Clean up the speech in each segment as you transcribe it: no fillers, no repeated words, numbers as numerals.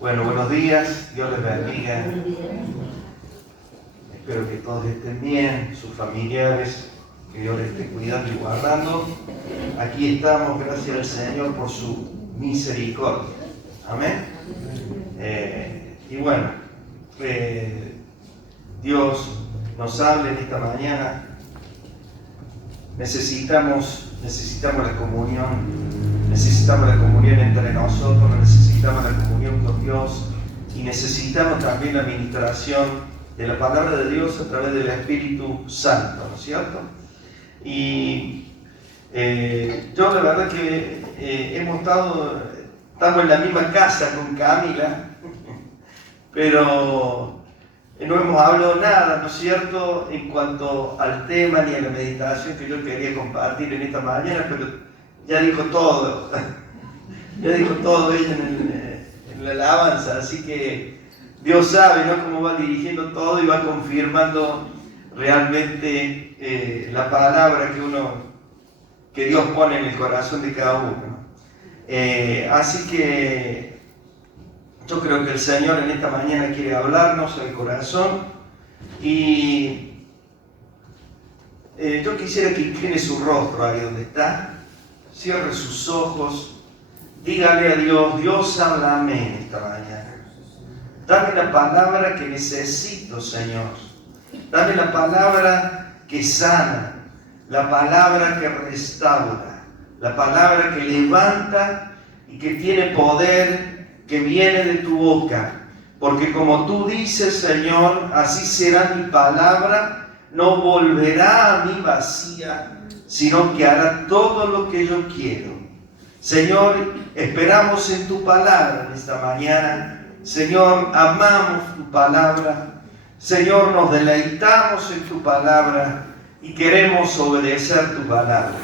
Bueno, buenos días, Dios les bendiga. Espero que todos estén bien, sus familiares, que Dios les esté cuidando y guardando. Aquí estamos, gracias al Señor por su misericordia. Amén. Y bueno, Dios nos habla en esta mañana. Necesitamos la comunión entre nosotros, necesitamos la comunión con Dios y necesitamos también la administración de la palabra de Dios a través del Espíritu Santo, ¿no es cierto? Y yo la verdad que estamos en la misma casa con Camila, pero no hemos hablado nada, ¿no es cierto?, en cuanto al tema ni a la meditación que yo quería compartir en esta mañana, pero ya dijo todo, ella en la alabanza, así que Dios sabe, ¿no?, cómo va dirigiendo todo y va confirmando realmente la palabra que Dios pone en el corazón de cada uno, ¿no? Así que yo creo que el Señor en esta mañana quiere hablarnos al corazón y yo quisiera que incline su rostro ahí donde está, cierre sus ojos, dígale a Dios: Dios, háblame en esta mañana. Dame la palabra que necesito, Señor. Dame la palabra que sana, la palabra que restaura, la palabra que levanta y que tiene poder, que viene de tu boca, porque como tú dices, Señor, así será mi palabra, no volverá a mí vacía, sino que hará todo lo que yo quiero. Señor, esperamos en tu palabra en esta mañana. Señor, amamos tu palabra. Señor, nos deleitamos en tu palabra y queremos obedecer tu palabra.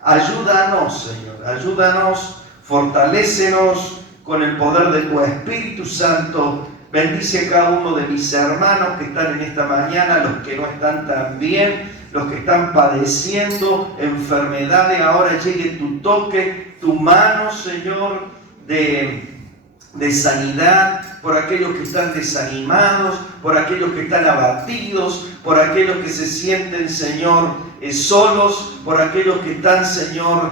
Ayúdanos, Señor, ayúdanos, fortalécenos con el poder de tu Espíritu Santo. Bendice a cada uno de mis hermanos que están en esta mañana, los que no están tan bien, los que están padeciendo enfermedades. Ahora llegue tu toque, tu mano, Señor, de sanidad, por aquellos que están desanimados, por aquellos que están abatidos, por aquellos que se sienten, Señor, solos, por aquellos que están, Señor,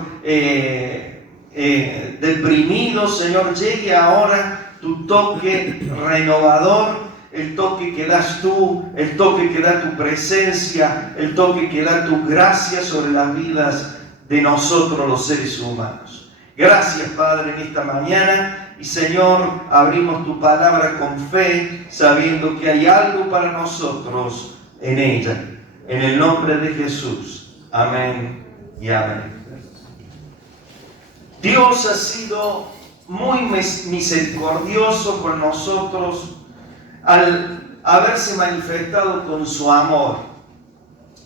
deprimidos. Señor, llegue ahora tu toque renovador, el toque que das tú, el toque que da tu presencia, el toque que da tu gracia sobre las vidas de nosotros los seres humanos. Gracias, Padre, en esta mañana. Y Señor, abrimos tu palabra con fe, sabiendo que hay algo para nosotros en ella. En el nombre de Jesús. Amén y amén. Dios ha sido muy misericordioso con nosotros al haberse manifestado con su amor.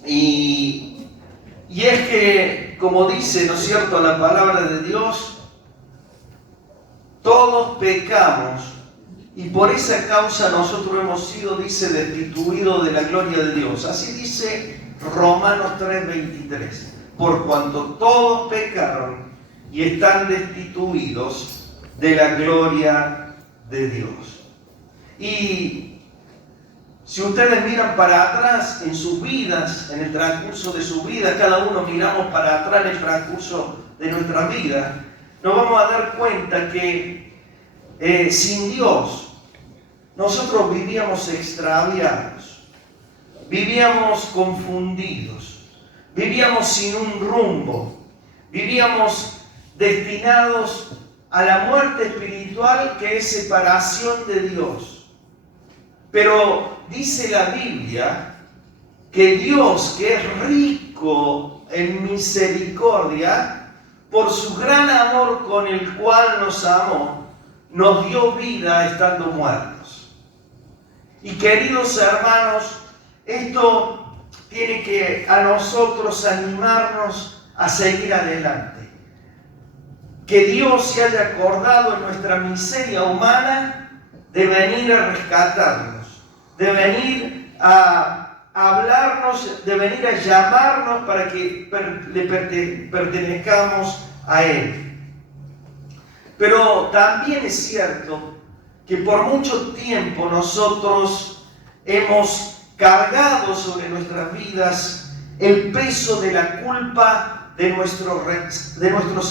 Y es que, como dice, ¿no es cierto?, la palabra de Dios, todos pecamos y por esa causa nosotros hemos sido, dice, destituidos de la gloria de Dios. Así dice Romanos 3:23. Por cuanto todos pecaron y están destituidos de la gloria de Dios. Y si ustedes miran para atrás en sus vidas, en el transcurso de su vida, cada uno miramos para atrás en el transcurso de nuestra vida, nos vamos a dar cuenta que sin Dios nosotros vivíamos extraviados, vivíamos confundidos, vivíamos sin un rumbo, vivíamos destinados a la muerte espiritual, que es separación de Dios. Pero dice la Biblia que Dios, que es rico en misericordia, por su gran amor con el cual nos amó, nos dio vida estando muertos. Y queridos hermanos, esto tiene que a nosotros animarnos a seguir adelante. Que Dios se haya acordado en nuestra miseria humana de venir a rescatarnos, de venir a hablarnos, de venir a llamarnos para que le pertenezcamos a Él. Pero también es cierto que por mucho tiempo nosotros hemos cargado sobre nuestras vidas el peso de la culpa de nuestros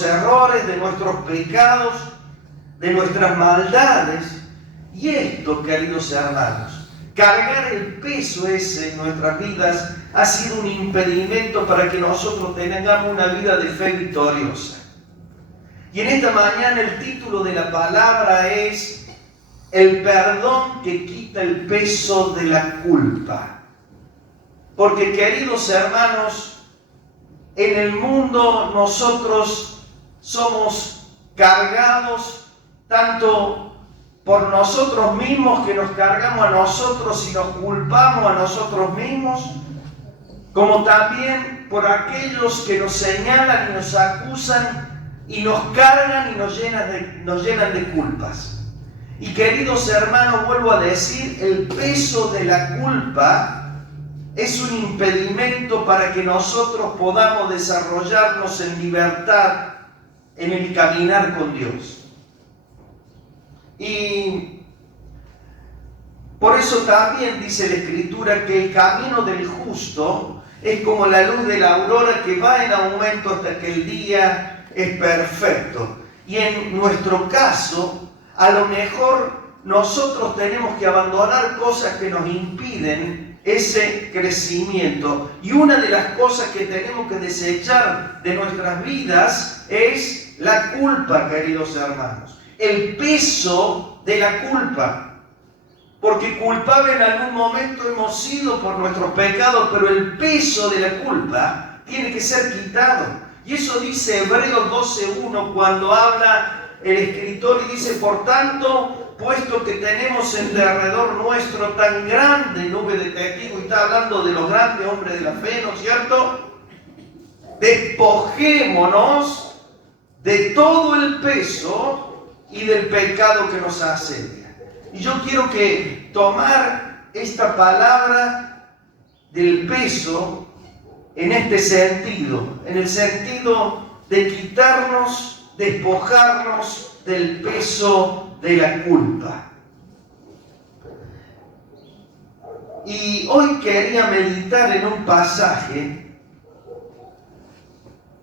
errores, de nuestros pecados, de nuestras maldades. Y esto, queridos hermanos, cargar el peso ese en nuestras vidas ha sido un impedimento para que nosotros tengamos una vida de fe victoriosa. Y en esta mañana el título de la palabra es el perdón que quita el peso de la culpa. Porque, queridos hermanos, en el mundo nosotros somos cargados tanto por nosotros mismos, que nos cargamos a nosotros y nos culpamos a nosotros mismos, como también por aquellos que nos señalan y nos acusan y nos cargan y nos llenan de culpas. Y queridos hermanos, vuelvo a decir, el peso de la culpa es un impedimento para que nosotros podamos desarrollarnos en libertad en el caminar con Dios. Y por eso también dice la Escritura que el camino del justo es como la luz de la aurora que va en aumento hasta que el día es perfecto. Y en nuestro caso, a lo mejor nosotros tenemos que abandonar cosas que nos impiden ese crecimiento. Y una de las cosas que tenemos que desechar de nuestras vidas es la culpa, queridos hermanos. El peso de la culpa. Porque culpable en algún momento hemos sido por nuestros pecados, pero el peso de la culpa tiene que ser quitado. Y eso dice Hebreos 12:1 cuando habla el escritor y dice: por tanto, puesto que tenemos en derredor nuestro tan grande nube de testigos, y está hablando de los grandes hombres de la fe, ¿no es cierto? Despojémonos de todo el peso y del pecado que nos asedia. Y yo quiero que tomar esta palabra del peso en este sentido, en el sentido de quitarnos, despojarnos del peso de la culpa. Y hoy quería meditar en un pasaje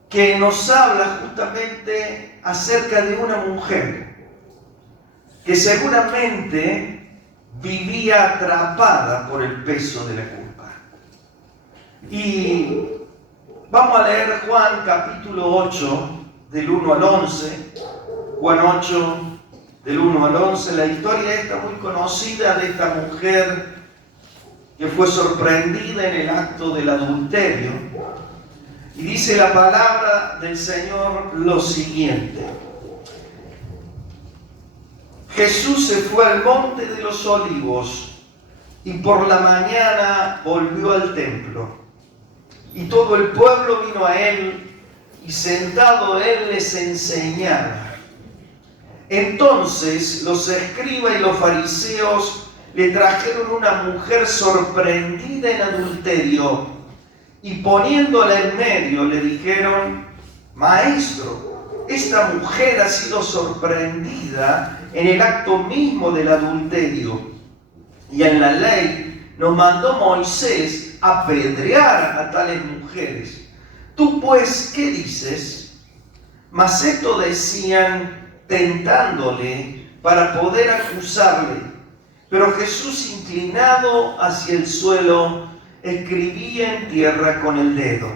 que nos habla justamente acerca de una mujer que seguramente vivía atrapada por el peso de la culpa. Y vamos a leer Juan capítulo 8, del 1 al 11. Juan 8, del 1 al 11, la historia esta muy conocida de esta mujer que fue sorprendida en el acto del adulterio. Y dice la palabra del Señor lo siguiente: Jesús se fue al monte de los olivos y por la mañana volvió al templo. Y todo el pueblo vino a él y sentado él les enseñaba. Entonces los escribas y los fariseos le trajeron una mujer sorprendida en adulterio y poniéndola en medio le dijeron: Maestro, esta mujer ha sido sorprendida en el acto mismo del adulterio, y en la ley nos mandó Moisés apedrear a tales mujeres. Tú pues, ¿qué dices? Mas esto decían tentándole para poder acusarle. Pero Jesús, inclinado hacia el suelo, escribía en tierra con el dedo.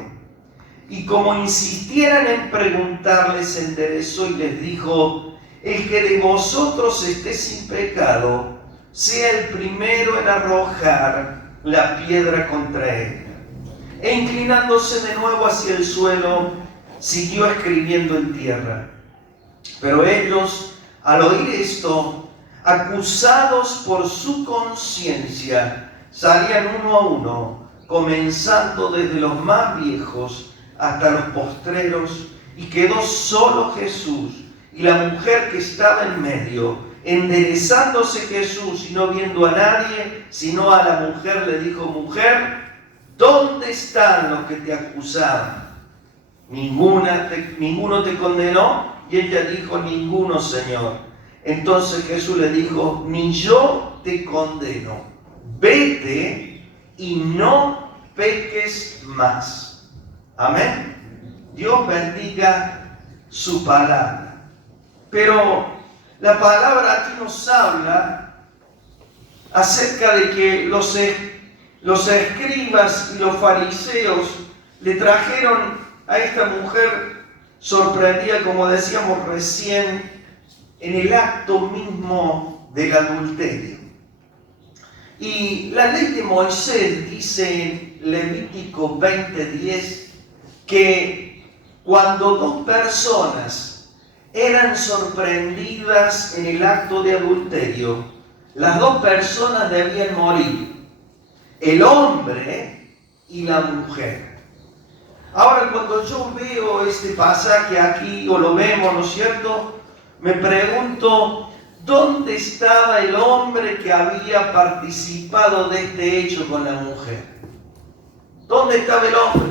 Y como insistieran en preguntarle, se enderezó y les dijo: el que de vosotros esté sin pecado, sea el primero en arrojar la piedra contra él. E inclinándose de nuevo hacia el suelo, siguió escribiendo en tierra. Pero ellos, al oír esto, acusados por su conciencia, salían uno a uno, comenzando desde los más viejos hasta los postreros, y quedó solo Jesús y la mujer que estaba en medio. Enderezándose Jesús y no viendo a nadie, sino a la mujer, le dijo: mujer, ¿dónde están los que te acusaban? ¿Ninguno te condenó? Y ella dijo: ninguno, Señor. Entonces Jesús le dijo, ni yo te condeno, vete y no peques más. Amén. Dios bendiga su palabra. Pero la palabra aquí nos habla acerca de que los escribas y los fariseos le trajeron a esta mujer sorprendida, como decíamos recién, en el acto mismo del adulterio. Y la ley de Moisés dice en Levítico 20:10 que cuando dos personas eran sorprendidas en el acto de adulterio, las dos personas debían morir, el hombre y la mujer. Ahora, cuando yo veo este pasaje aquí, o lo vemos, ¿no es cierto?, me pregunto, ¿dónde estaba el hombre que había participado de este hecho con la mujer? ¿Dónde estaba el hombre?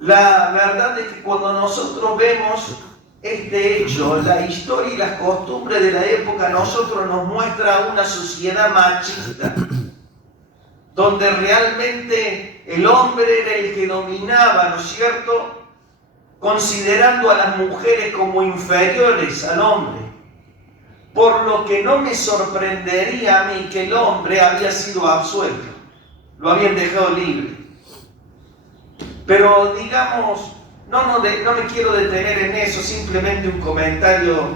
La verdad es que cuando nosotros vemos este hecho, la historia y las costumbres de la época, nosotros nos muestra una sociedad machista, donde realmente el hombre era el que dominaba, ¿no es cierto?, considerando a las mujeres como inferiores al hombre, por lo que no me sorprendería a mí que el hombre había sido absuelto, lo habían dejado libre. Pero digamos, no me quiero detener en eso, simplemente un comentario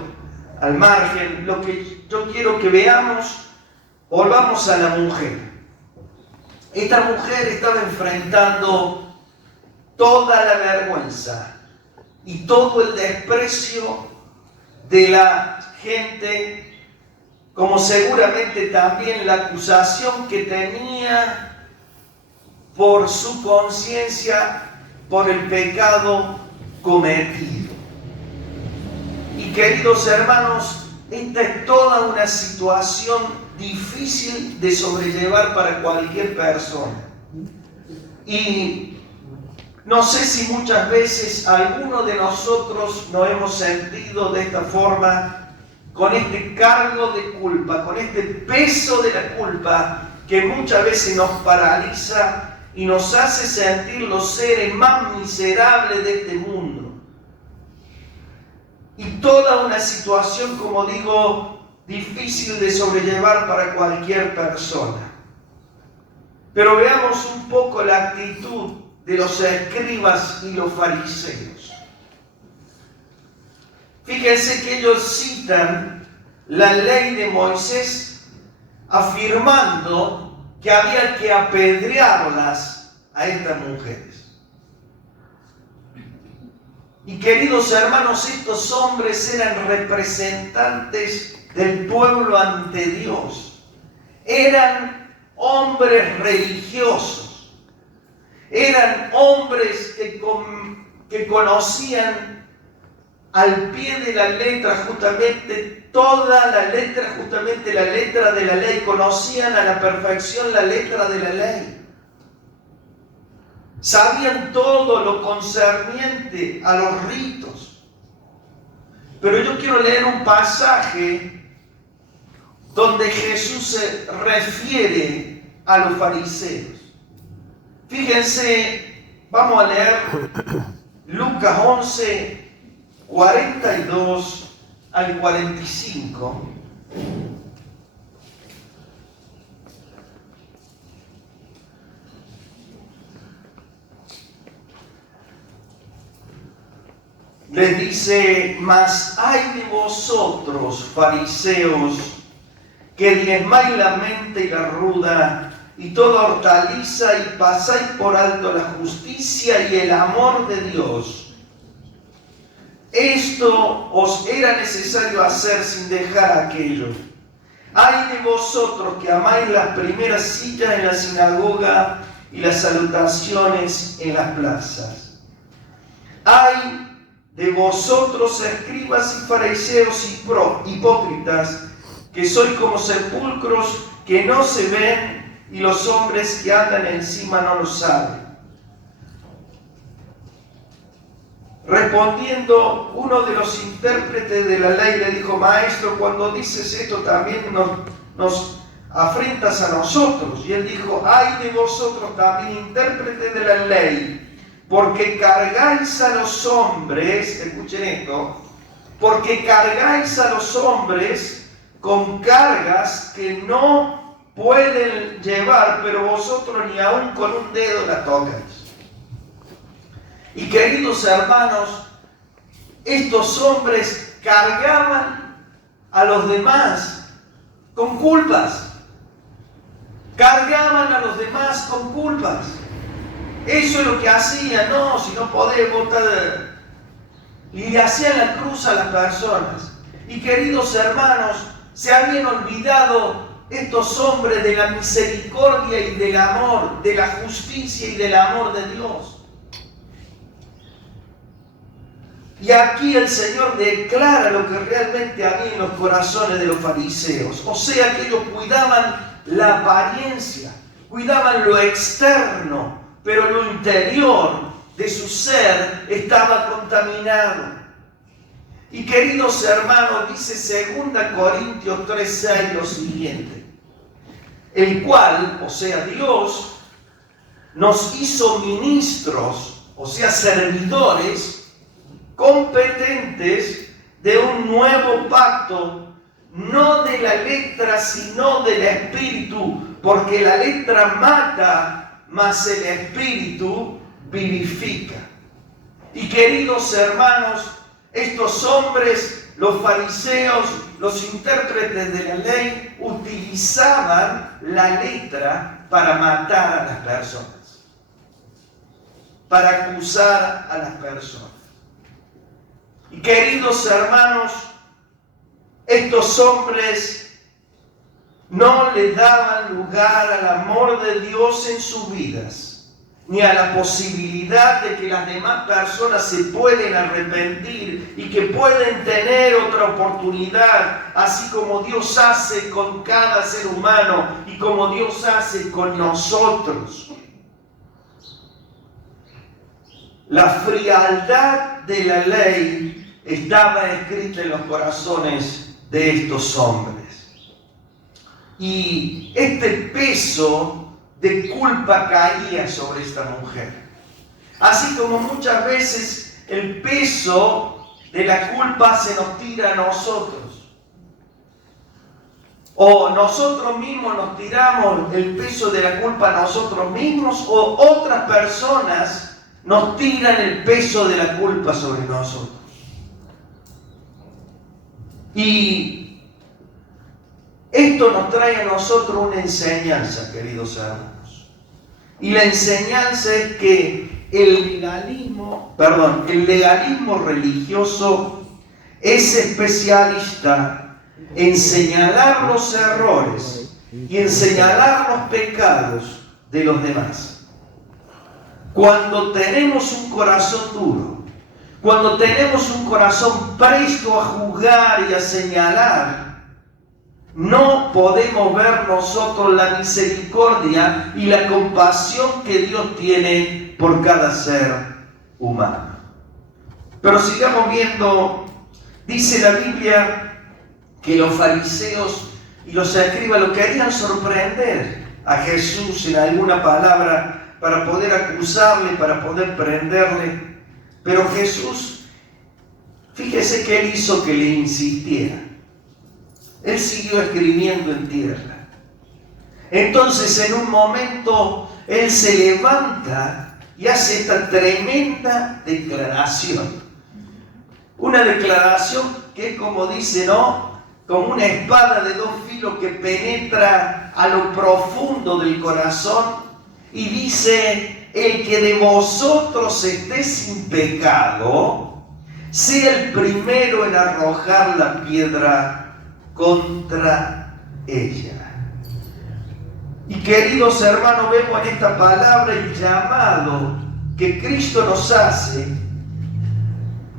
al margen. Lo que yo quiero que veamos, volvamos a la mujer. Esta mujer estaba enfrentando toda la vergüenza y todo el desprecio de la gente, como seguramente también la acusación que tenía por su conciencia, por el pecado cometido. Y queridos hermanos, esta es toda una situación difícil de sobrellevar para cualquier persona. Y no sé si muchas veces alguno de nosotros nos hemos sentido de esta forma, con este cargo de culpa, con este peso de la culpa que muchas veces nos paraliza y nos hace sentir los seres más miserables de este mundo. Y toda una situación, como digo, difícil de sobrellevar para cualquier persona. Pero veamos un poco la actitud de los escribas y los fariseos. Fíjense que ellos citan la ley de Moisés afirmando que había que apedrearlas a estas mujeres. Y queridos hermanos, estos hombres eran representantes del pueblo ante Dios. Eran hombres religiosos. Eran hombres que conocían al pie de la letra justamente toda la letra, justamente la letra de la ley. Conocían a la perfección la letra de la ley. Sabían todo lo concerniente a los ritos. Pero yo quiero leer un pasaje donde Jesús se refiere a los fariseos. Fíjense, vamos a leer Lucas 11, 42 al 45. Les dice, mas ay de vosotros, fariseos, que diezmáis la menta y la ruda, y toda hortaliza, y pasáis por alto la justicia y el amor de Dios. Esto os era necesario hacer sin dejar aquello. Ay de vosotros que amáis las primeras sillas en la sinagoga y las salutaciones en las plazas. Ay de vosotros, escribas y fariseos hipócritas, que sois como sepulcros que no se ven, y los hombres que andan encima no lo saben. respondiendo, uno de los intérpretes de la ley le dijo: maestro, cuando dices esto también nos afrentas a nosotros. Y él dijo: ay de vosotros también, intérpretes de la ley, porque cargáis a los hombres, escuchen esto, porque cargáis a los hombres con cargas que no pueden llevar, pero vosotros ni aun con un dedo la tocáis. Y queridos hermanos, estos hombres cargaban a los demás con culpas. Cargaban a los demás con culpas. Eso es lo que hacían. No, si no podés votar. Y le hacían la cruz a las personas. Y queridos hermanos, se habían olvidado estos hombres de la misericordia y del amor, de la justicia y del amor de Dios. Y aquí el Señor declara lo que realmente había en los corazones de los fariseos. O sea que ellos cuidaban la apariencia, cuidaban lo externo, pero lo interior de su ser estaba contaminado. Y queridos hermanos, dice 2 Corintios 3:6 lo siguiente: el cual, o sea Dios, nos hizo ministros, o sea servidores, competentes de un nuevo pacto, no de la letra, sino del espíritu, porque la letra mata, mas el espíritu vivifica. Y queridos hermanos, estos hombres, los fariseos, los intérpretes de la ley, utilizaban la letra para matar a las personas, para acusar a las personas. Y queridos hermanos, estos hombres no le daban lugar al amor de Dios en sus vidas, ni a la posibilidad de que las demás personas se pueden arrepentir y que pueden tener otra oportunidad, así como Dios hace con cada ser humano y como Dios hace con nosotros. La frialdad de la ley estaba escrita en los corazones de estos hombres. Y este peso de culpa caía sobre esta mujer. Así como muchas veces el peso de la culpa se nos tira a nosotros. O nosotros mismos nos tiramos el peso de la culpa a nosotros mismos, o otras personas nos tiran el peso de la culpa sobre nosotros. Y esto nos trae a nosotros una enseñanza, queridos hermanos. Y la enseñanza es que el legalismo religioso es especialista en señalar los errores y en señalar los pecados de los demás. Cuando tenemos un corazón duro, cuando tenemos un corazón presto a juzgar y a señalar, no podemos ver nosotros la misericordia y la compasión que Dios tiene por cada ser humano. Pero sigamos viendo, dice la Biblia que los fariseos y los escribas lo querían sorprender a Jesús en alguna palabra para poder acusarle, para poder prenderle. Pero Jesús, fíjese que Él hizo que le insistiera. Él siguió escribiendo en tierra. Entonces, en un momento, Él se levanta y hace esta tremenda declaración. Una declaración que es como dice, ¿no? Como una espada de dos filos que penetra a lo profundo del corazón. Y dice: el que de vosotros esté sin pecado, sea el primero en arrojar la piedra contra ella. Y queridos hermanos, vemos en esta palabra el llamado que Cristo nos hace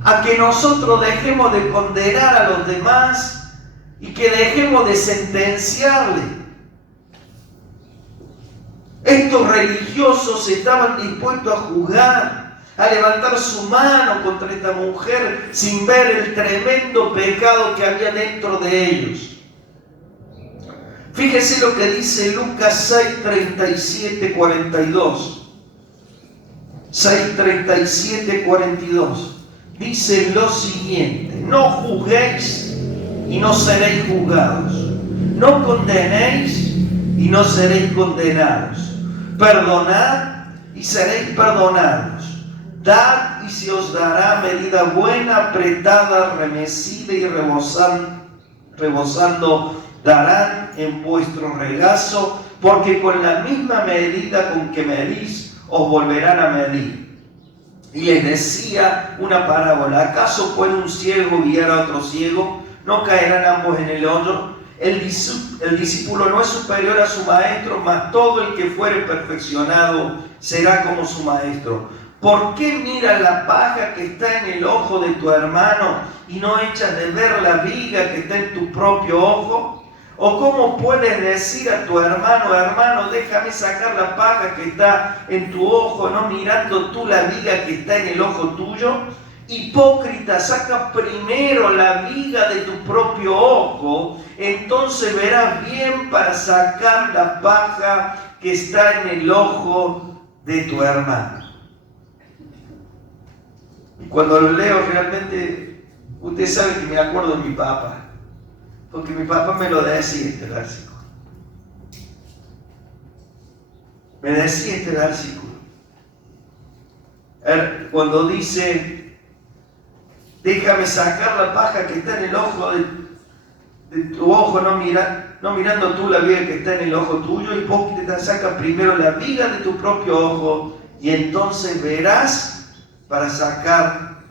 a que nosotros dejemos de condenar a los demás y que dejemos de sentenciarle. Estos religiosos estaban dispuestos a juzgar, a levantar su mano contra esta mujer sin ver el tremendo pecado que había dentro de ellos. Fíjese lo que dice Lucas 6, 37, 42. 6, 37, 42. Dice lo siguiente: no juzguéis y no seréis juzgados. No condenéis y no seréis condenados. Perdonad y seréis perdonados. Dad y se os dará medida buena, apretada, remecida y rebosando darán en vuestro regazo, porque con la misma medida con que medís, os volverán a medir. Y les decía una parábola: ¿acaso puede un ciego guiar a otro ciego? ¿No caerán ambos en el hoyo? El discípulo no es superior a su maestro, mas todo el que fuere perfeccionado será como su maestro. ¿Por qué miras la paja que está en el ojo de tu hermano y no echas de ver la viga que está en tu propio ojo? ¿O cómo puedes decir a tu hermano: hermano, déjame sacar la paja que está en tu ojo, no mirando tú la viga que está en el ojo tuyo? Hipócrita, saca primero la viga de tu propio ojo, entonces verás bien para sacar la paja que está en el ojo de tu hermano. Y cuando lo leo realmente, usted sabe que me acuerdo de mi papá, porque mi papá me lo decía este versículo. Me decía este versículo. Cuando dice: déjame sacar la paja que está en el ojo de tu ojo, no mirando tú la viga que está en el ojo tuyo. Hipócrita, saca primero la viga de tu propio ojo y entonces verás para sacar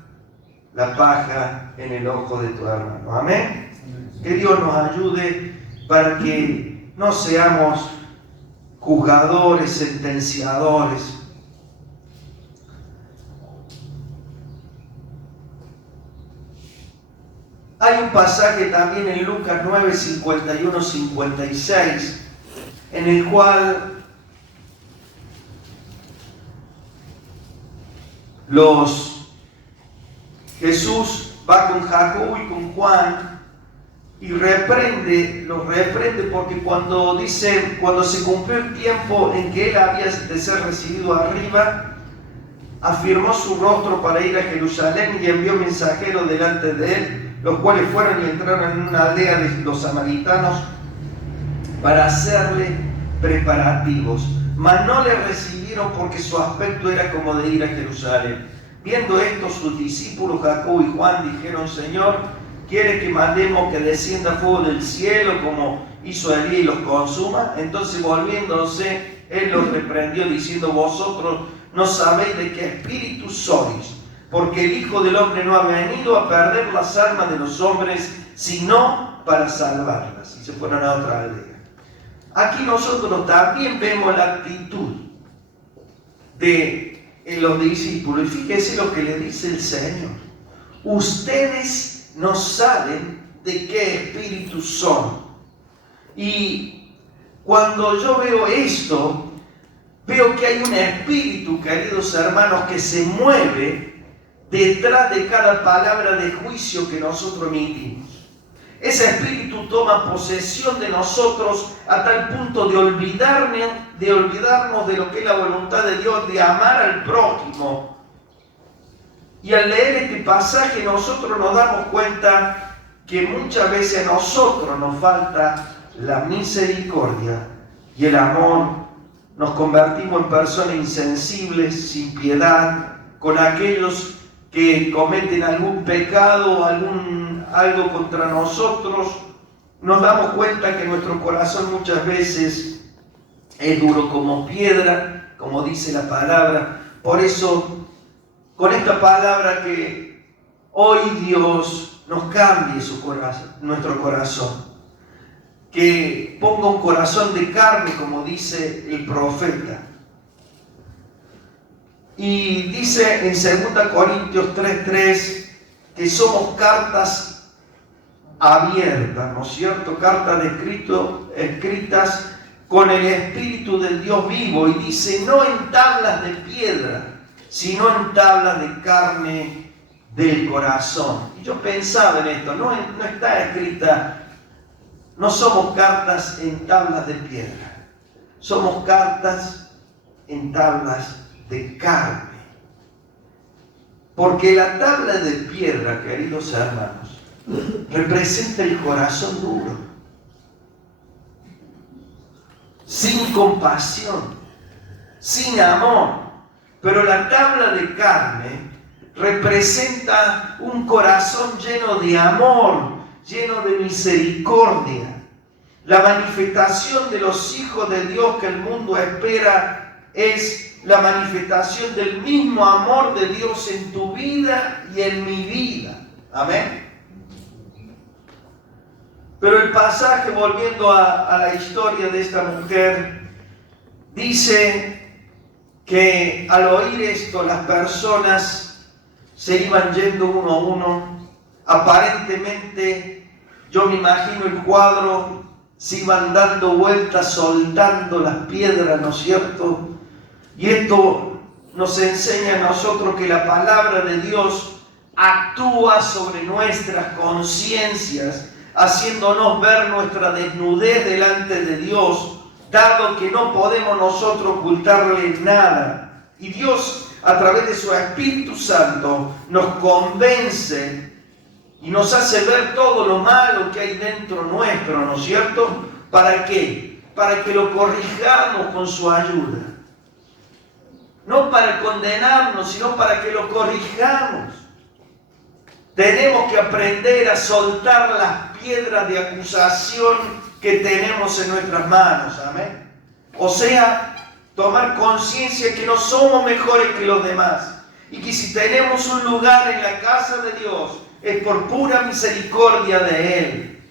la paja en el ojo de tu hermano. Amén. Que Dios nos ayude para que no seamos juzgadores, sentenciadores. Hay un pasaje también en Lucas 9, 51, 56, en el cual Jesús va con Jacobo y con Juan y los reprende porque cuando se cumplió el tiempo en que él había de ser recibido arriba, afirmó su rostro para ir a Jerusalén y envió mensajeros delante de él, los cuales fueron y entraron en una aldea de los samaritanos para hacerle preparativos. Mas no le recibieron porque su aspecto era como de ir a Jerusalén. Viendo esto, sus discípulos Jacobo y Juan dijeron: Señor, ¿quiere que mandemos que descienda fuego del cielo como hizo Elías y los consuma? Entonces, volviéndose, él los reprendió diciendo: vosotros no sabéis de qué espíritu sois, porque el Hijo del Hombre no ha venido a perder las almas de los hombres, sino para salvarlas. Y se fueron a otra aldea. Aquí nosotros también vemos la actitud de los discípulos. Y fíjese lo que le dice el Señor: ustedes no saben de qué espíritu son. Y cuando yo veo esto, veo que hay un espíritu, queridos hermanos, que se mueve detrás de cada palabra de juicio que nosotros emitimos. Ese espíritu toma posesión de nosotros a tal punto de olvidarnos de lo que es la voluntad de Dios, de amar al prójimo. Y al leer este pasaje nosotros nos damos cuenta que muchas veces a nosotros nos falta la misericordia y el amor. Nos convertimos en personas insensibles, sin piedad, con aquellos que cometen algún pecado, algo contra nosotros. Nos damos cuenta que nuestro corazón muchas veces es duro como piedra, como dice la palabra. Por eso, con esta palabra, que hoy Dios nos cambie nuestro corazón, que ponga un corazón de carne, como dice el profeta. Y dice en 2 Corintios 3:3 que somos cartas abiertas, ¿no es cierto? Cartas escritas con el Espíritu del Dios vivo. Y dice: no en tablas de piedra, sino en tablas de carne del corazón. Y yo pensaba en esto, no está escrita, no somos cartas en tablas de piedra, somos cartas en tablas de carne. Porque la tabla de piedra, queridos hermanos, representa el corazón duro, sin compasión, sin amor. Pero la tabla de carne representa un corazón lleno de amor, lleno de misericordia. La manifestación de los hijos de Dios que el mundo espera es la manifestación del mismo amor de Dios en tu vida y en mi vida. Amén. Pero el pasaje, volviendo a la historia de esta mujer, dice que al oír esto las personas se iban yendo uno a uno. Aparentemente, yo me imagino el cuadro, se iban dando vueltas, soltando las piedras, ¿no es cierto? Y esto nos enseña a nosotros que la palabra de Dios actúa sobre nuestras conciencias, haciéndonos ver nuestra desnudez delante de Dios, dado que no podemos nosotros ocultarle nada. Y Dios, a través de su Espíritu Santo, nos convence y nos hace ver todo lo malo que hay dentro nuestro, ¿no es cierto? ¿Para qué? Para que lo corrijamos con su ayuda. No para condenarnos, sino para que lo corrijamos. Tenemos que aprender a soltar las piedras de acusación que tenemos en nuestras manos. Amén. O sea, tomar conciencia que no somos mejores que los demás. Y que si tenemos un lugar en la casa de Dios, es por pura misericordia de Él.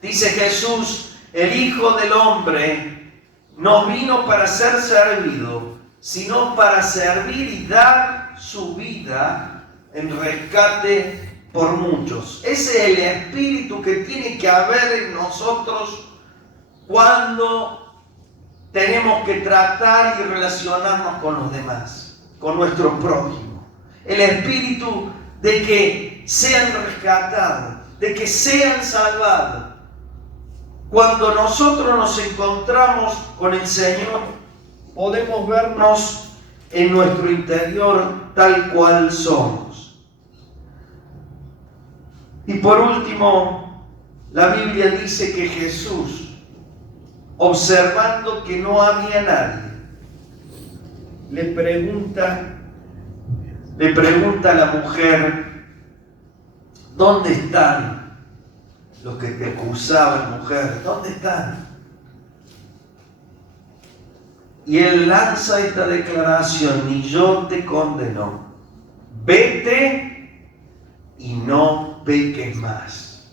Dice Jesús, el Hijo del Hombre no vino para ser servido, sino para servir y dar su vida en rescate por muchos. Ese es el espíritu que tiene que haber en nosotros cuando tenemos que tratar y relacionarnos con los demás, con nuestro prójimo. El espíritu de que sean rescatados, de que sean salvados. Cuando nosotros nos encontramos con el Señor, podemos vernos en nuestro interior tal cual somos. Y por último, la Biblia dice que Jesús, observando que no había nadie, le pregunta a la mujer, ¿dónde están los que te acusaban, mujer? ¿Dónde están? Y él lanza esta declaración, ni yo te condeno, vete y no peques más.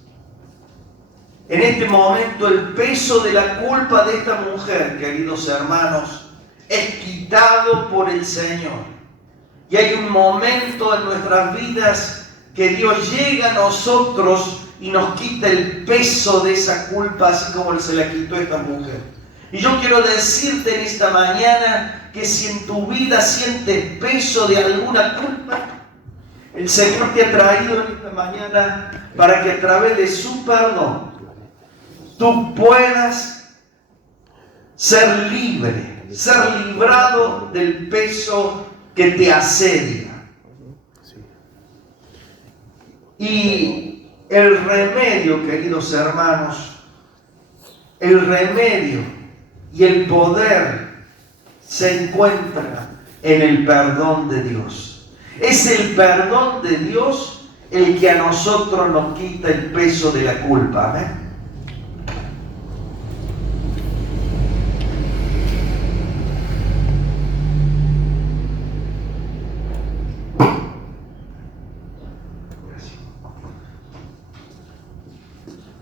En este momento el peso de la culpa de esta mujer, queridos hermanos, es quitado por el Señor. Y hay un momento en nuestras vidas que Dios llega a nosotros y nos quita el peso de esa culpa, así como se la quitó a esta mujer. Y yo quiero decirte en esta mañana que si en tu vida sientes peso de alguna culpa, el Señor te ha traído en esta mañana para que a través de su perdón tú puedas ser libre, ser librado del peso que te asedia. Y el remedio, queridos hermanos, el remedio y el poder se encuentra en el perdón de Dios. Es el perdón de Dios el que a nosotros nos quita el peso de la culpa. ¿Amén?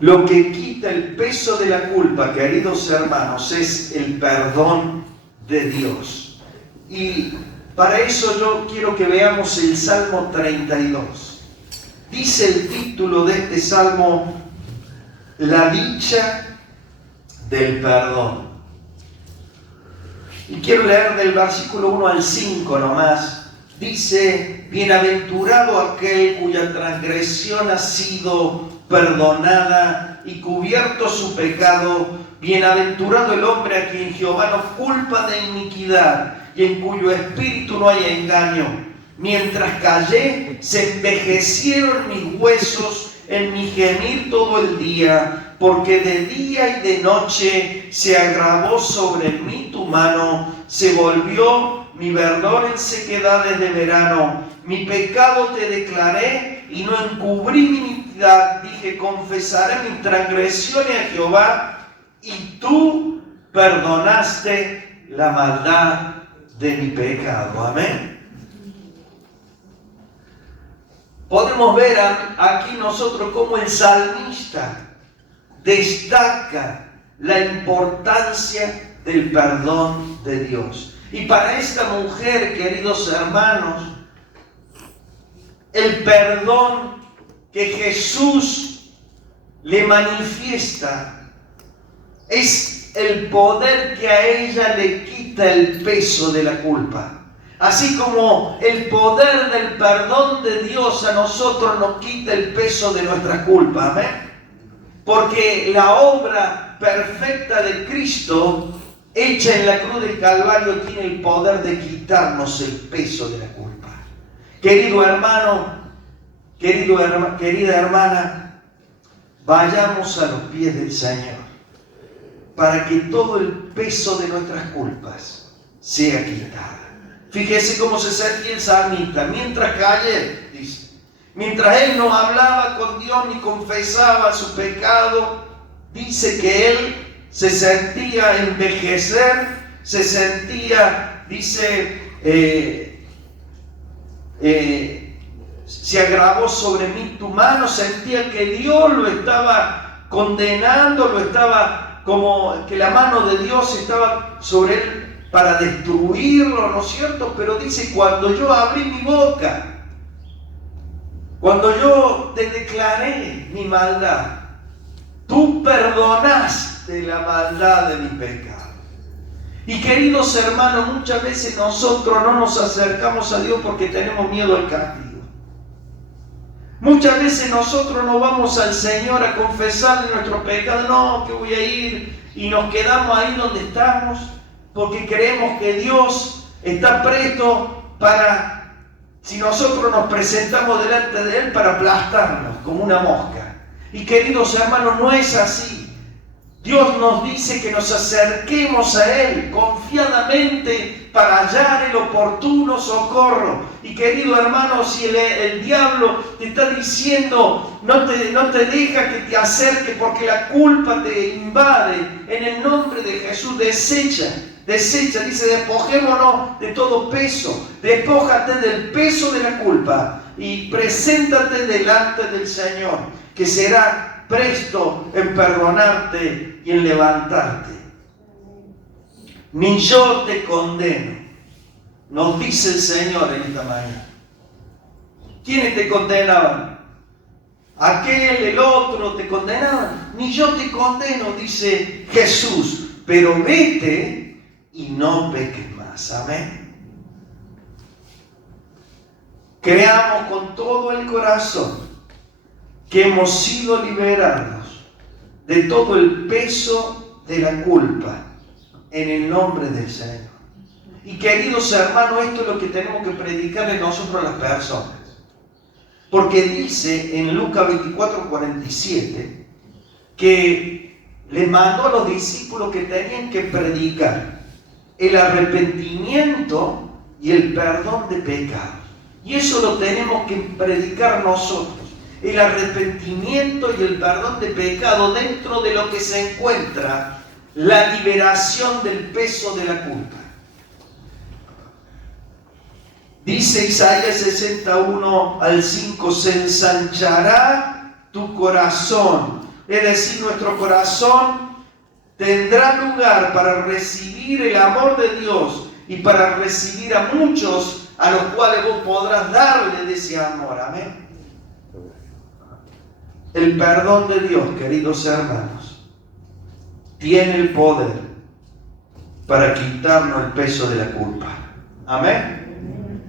Lo que quita el peso de la culpa, queridos hermanos, es el perdón de Dios. Y para eso yo quiero que veamos el Salmo 32. Dice el título de este salmo, la dicha del perdón. Y quiero leer del versículo 1 al 5 nomás. Dice: bienaventurado aquel cuya transgresión ha sido perdonada y cubierto su pecado. Bienaventurado el hombre a quien Jehová no culpa de iniquidad y en cuyo espíritu no hay engaño. Mientras callé, se envejecieron mis huesos en mi gemir todo el día, porque de día y de noche se agravó sobre mí tu mano, se volvió mi verdor en sequedades de verano. Mi pecado te declaré y no encubrí mi iniquidad. Dije: confesaré mis transgresiones a Jehová, y tú perdonaste la maldad de mi pecado. Amén. Podemos ver aquí nosotros cómo el salmista destaca la importancia del perdón de Dios. Y para esta mujer, queridos hermanos, el perdón que Jesús le manifiesta es el poder que a ella le quita el peso de la culpa. Así como el poder del perdón de Dios a nosotros nos quita el peso de nuestra culpa. Amén. Porque la obra perfecta de Cristo, hecha en la cruz del Calvario, tiene el poder de quitarnos el peso de la culpa. Querido hermano, querida hermana, vayamos a los pies del Señor para que todo el peso de nuestras culpas sea quitado. Fíjese cómo se sentía el salmista. Mientras callé, dice, mientras él no hablaba con Dios ni confesaba su pecado, dice que él se sentía envejecer, se sentía, dice, se agravó sobre mí tu mano, sentía que Dios lo estaba condenando, lo estaba, como que la mano de Dios estaba sobre él para destruirlo, ¿no es cierto? Pero dice: cuando yo abrí mi boca, cuando yo te declaré mi maldad, tú perdonaste la maldad de mi pecado. Y queridos hermanos, muchas veces nosotros no nos acercamos a Dios porque tenemos miedo al castigo. Muchas veces nosotros no vamos al Señor a confesarle nuestro pecado. No, que voy a ir, y nos quedamos ahí donde estamos, porque creemos que Dios está presto para, si nosotros nos presentamos delante de Él, para aplastarnos como una mosca. Y queridos hermanos, no es así. Dios nos dice que nos acerquemos a Él confiadamente para hallar el oportuno socorro. Y querido hermano, si el diablo te está diciendo, no te deja que te acerques porque la culpa te invade, en el nombre de Jesús desecha, dice: despojémonos de todo peso, despójate del peso de la culpa y preséntate delante del Señor, que será presto en perdonarte y en levantarte. Ni yo te condeno, nos dice el Señor en esta mañana. ¿Quiénes te condenaban? Aquel, el otro te condenaban. Ni yo te condeno, dice Jesús, pero vete y no peques más. Amén. Creamos con todo el corazón que hemos sido liberados de todo el peso de la culpa en el nombre del Señor. Y queridos hermanos, esto es lo que tenemos que predicarle nosotros a las personas. Porque dice en Lucas 24:47 que le mandó a los discípulos que tenían que predicar el arrepentimiento y el perdón de pecados. Y eso lo tenemos que predicar nosotros. El arrepentimiento y el perdón de pecado, dentro de lo que se encuentra la liberación del peso de la culpa. Dice Isaías 61:5: se ensanchará tu corazón, es decir, nuestro corazón tendrá lugar para recibir el amor de Dios y para recibir a muchos a los cuales vos podrás darle de ese amor. Amén. El perdón de Dios, queridos hermanos, tiene el poder para quitarnos el peso de la culpa. Amén.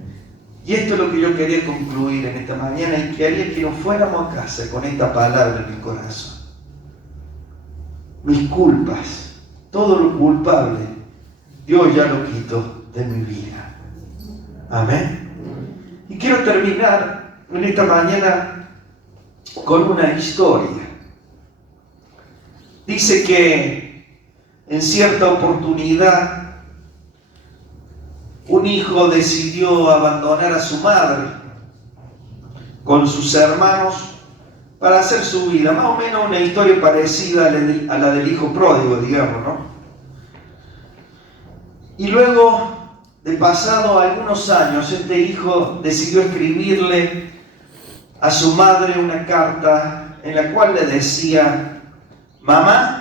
Y esto es lo que yo quería concluir en esta mañana y quería que nos fuéramos a casa con esta palabra en el corazón. Mis culpas, todo lo culpable, Dios ya lo quitó de mi vida. Amén. Y quiero terminar en esta mañana con una historia. Dice que en cierta oportunidad un hijo decidió abandonar a su madre con sus hermanos para hacer su vida, más o menos una historia parecida a la del hijo pródigo, digamos, ¿no? Y luego de pasado algunos años, este hijo decidió escribirle a su madre una carta en la cual le decía: mamá,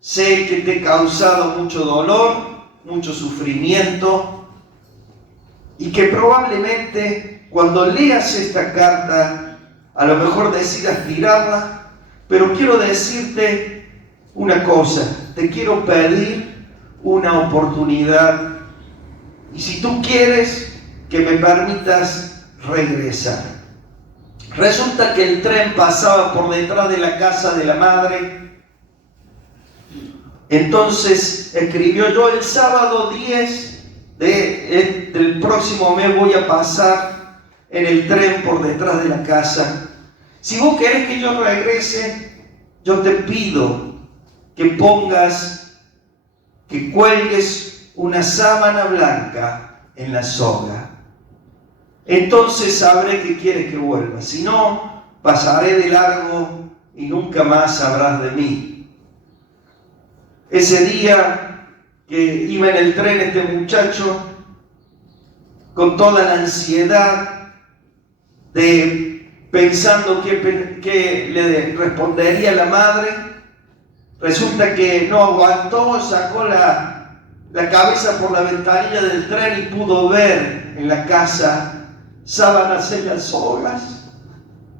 sé que te he causado mucho dolor, mucho sufrimiento, y que probablemente cuando leas esta carta a lo mejor decidas tirarla, pero quiero decirte una cosa, te quiero pedir una oportunidad, y si tú quieres, que me permitas regresar. Resulta que el tren pasaba por detrás de la casa de la madre. Entonces escribió: yo el sábado 10 del próximo mes voy a pasar en el tren por detrás de la casa. Si vos querés que yo regrese, yo te pido que cuelgues una sábana blanca en la soga. Entonces sabré que quieres que vuelva. Si no, pasaré de largo y nunca más sabrás de mí. Ese día que iba en el tren este muchacho, con toda la ansiedad pensando qué le respondería la madre, resulta que no aguantó, sacó la cabeza por la ventanilla del tren y pudo ver en la casa sábanas en las sogas,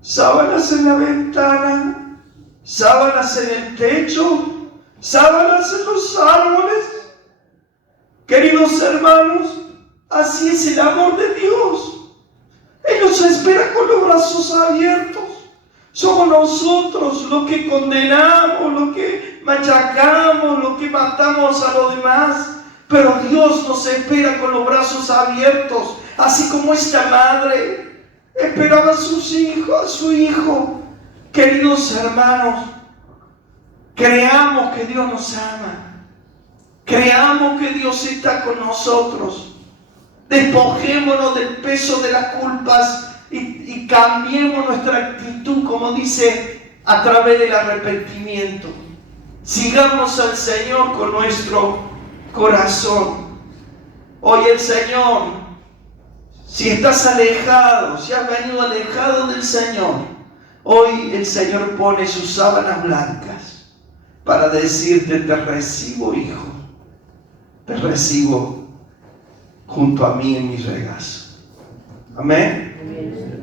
sábanas en la ventana, sábanas en el techo, sábanas en los árboles. Queridos hermanos, así es el amor de Dios. Él nos espera con los brazos abiertos. Somos nosotros los que condenamos, los que machacamos, los que matamos a los demás. Pero Dios nos espera con los brazos abiertos, así como esta madre esperaba a su hijo. Queridos hermanos, creamos que Dios nos ama. Creamos que Dios está con nosotros. Despojémonos del peso de las culpas y cambiemos nuestra actitud, como dice, a través del arrepentimiento. Sigamos al Señor con nuestro corazón. Hoy el Señor, si estás alejado, si has venido alejado del Señor, hoy el Señor pone sus sábanas blancas para decirte: te recibo, hijo. Te recibo junto a mí en mi regazo. Amén.